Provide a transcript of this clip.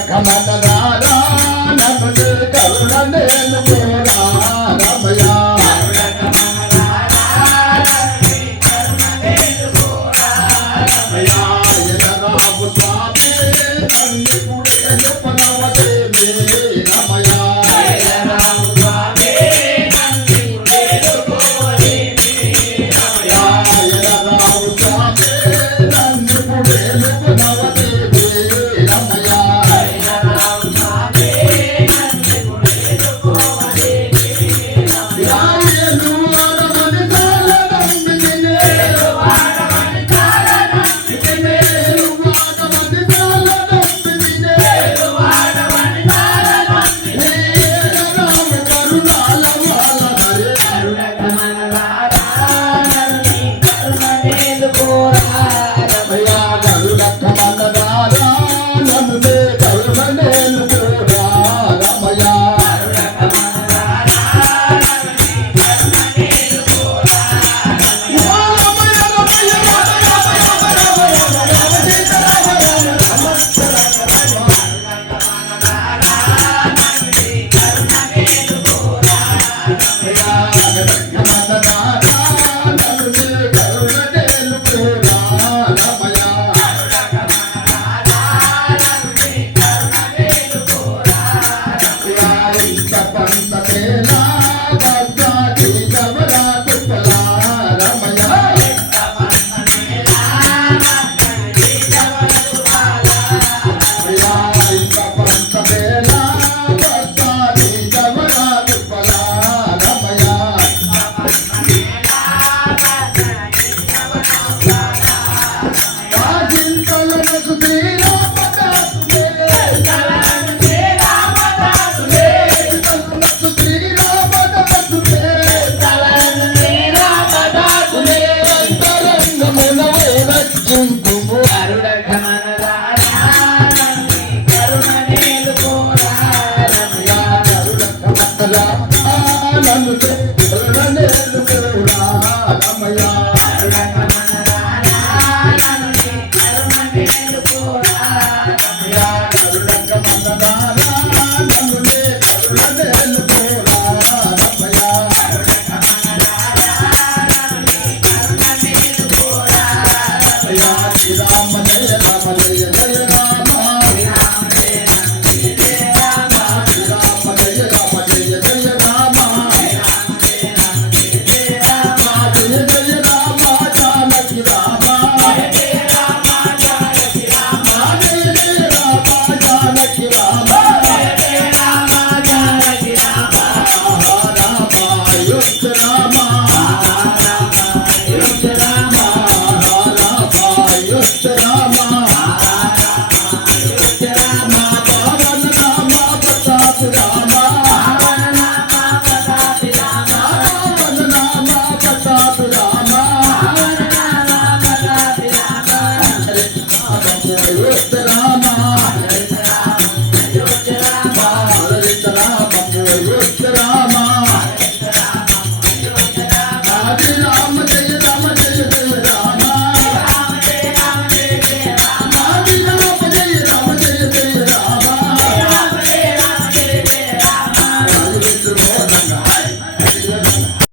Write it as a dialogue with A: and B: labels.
A: come kamata